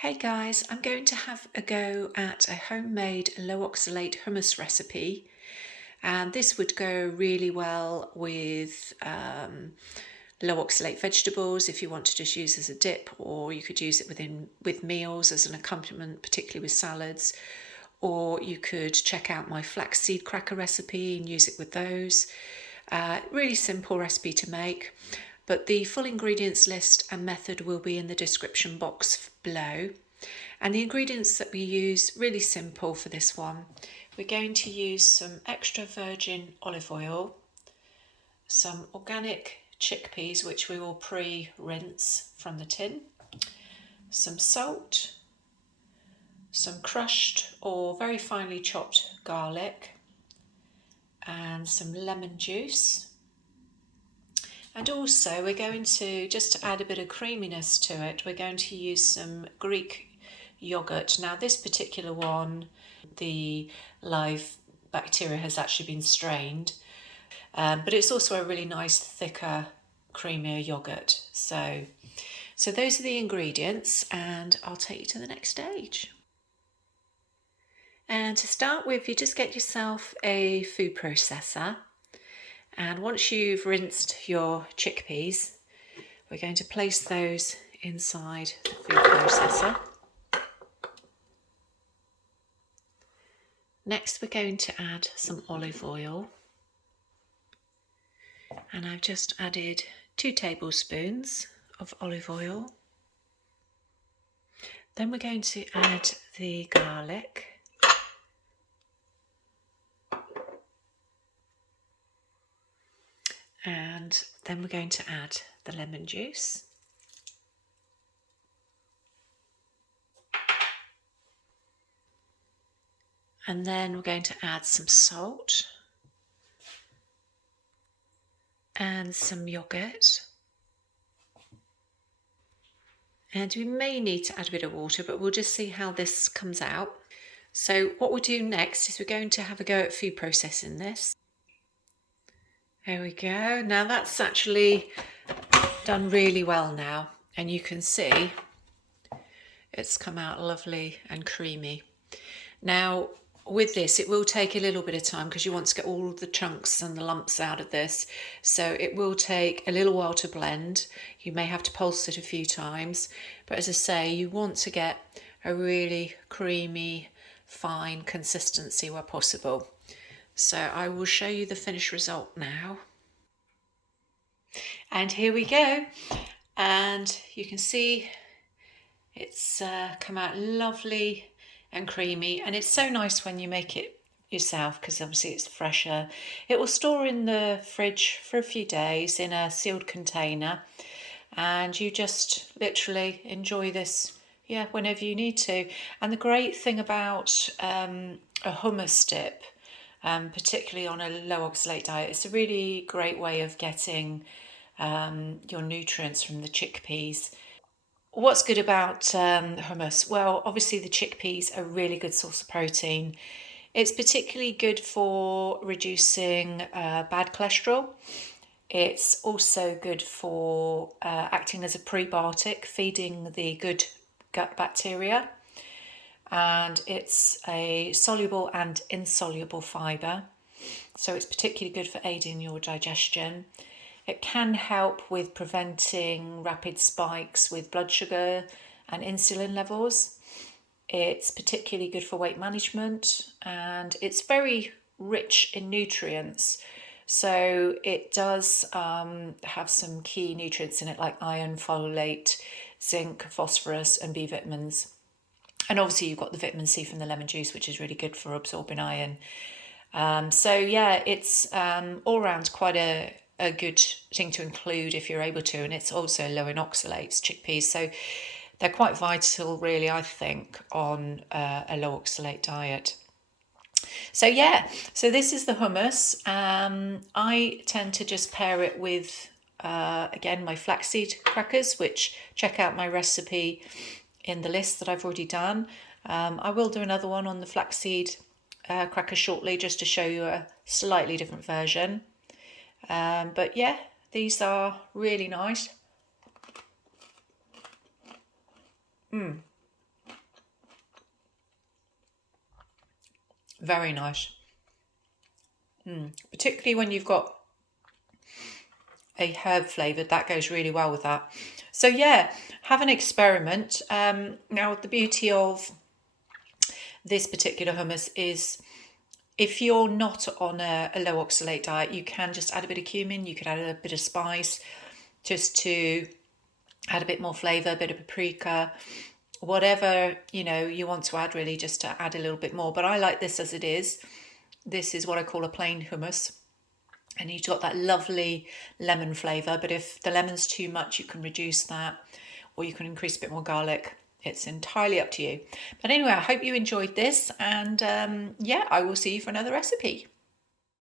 Hey guys, I'm going to have a go at a homemade low oxalate hummus recipe, and this would go really well with low oxalate vegetables if you want to just use as a dip, or you could use it with meals as an accompaniment, particularly with salads, or you could check out my flaxseed cracker recipe and use it with those. Really simple recipe to make, but the full ingredients list and method will be in the description box below. And the ingredients that we use, really simple for this one. We're going to use some extra virgin olive oil, some organic chickpeas which we will pre-rinse from the tin, some salt, some crushed or very finely chopped garlic, and some lemon juice. And also we're going to, just to add a bit of creaminess to it, we're going to use some Greek yoghurt. Now this particular one, the live bacteria has actually been strained, but it's also a really nice thicker, creamier yoghurt. So those are the ingredients, and I'll take you to the next stage. And to start with, you just get yourself a food processor, and once you've rinsed your chickpeas, we're going to place those inside the food processor. Next, we're going to add some olive oil, and I've just added 2 tablespoons of olive oil. Then we're going to add the garlic, and then we're going to add the lemon juice. And then we're going to add some salt and some yoghurt. And we may need to add a bit of water, but we'll just see how this comes out. So what we'll do next is we're going to have a go at food processing this. There we go. Now that's actually done really well now, and you can see it's come out lovely and creamy. Now with this, it will take a little bit of time because you want to get all the chunks and the lumps out of this. So it will take a little while to blend. You may have to pulse it a few times. But as I say, you want to get a really creamy, fine consistency where possible. So I will show you the finished result now. And here we go. And you can see it's come out lovely and creamy, and it's so nice when you make it yourself because obviously it's fresher. It will store in the fridge for a few days in a sealed container, and you just literally enjoy this whenever you need to. And the great thing about a hummus dip, particularly on a low oxalate diet, it's a really great way of getting your nutrients from the chickpeas. What's good about hummus? Well, obviously the chickpeas are a really good source of protein. It's particularly good for reducing bad cholesterol. It's also good for acting as a prebiotic, feeding the good gut bacteria. And it's a soluble and insoluble fibre, so it's particularly good for aiding your digestion. It can help with preventing rapid spikes with blood sugar and insulin levels. It's particularly good for weight management, and it's very rich in nutrients. So it does have some key nutrients in it like iron, folate, zinc, phosphorus and B vitamins. And obviously you've got the vitamin C from the lemon juice, which is really good for absorbing iron. So yeah, it's all around quite a good thing to include if you're able to, and it's also low in oxalates, chickpeas, so they're quite vital really, I think, on a low oxalate diet. So yeah, so this is the hummus. I tend to just pair it with again my flaxseed crackers, which check out my recipe in the list that I've already done. I will do another one on the flaxseed cracker shortly, just to show you a slightly different version. But yeah, these are really nice. Very nice. Particularly when you've got a herb flavour, that goes really well with that. So yeah, have an experiment. Now the beauty of this particular hummus is if you're not on a low oxalate diet, you can just add a bit of cumin, you could add a bit of spice just to add a bit more flavour, a bit of paprika, whatever you want to add, really, just to add a little bit more. But I like this as it is. This is what I call a plain hummus, and you've got that lovely lemon flavour. But if the lemon's too much, you can reduce that, or you can increase a bit more garlic. It's entirely up to you. But anyway, I hope you enjoyed this, and yeah, I will see you for another recipe.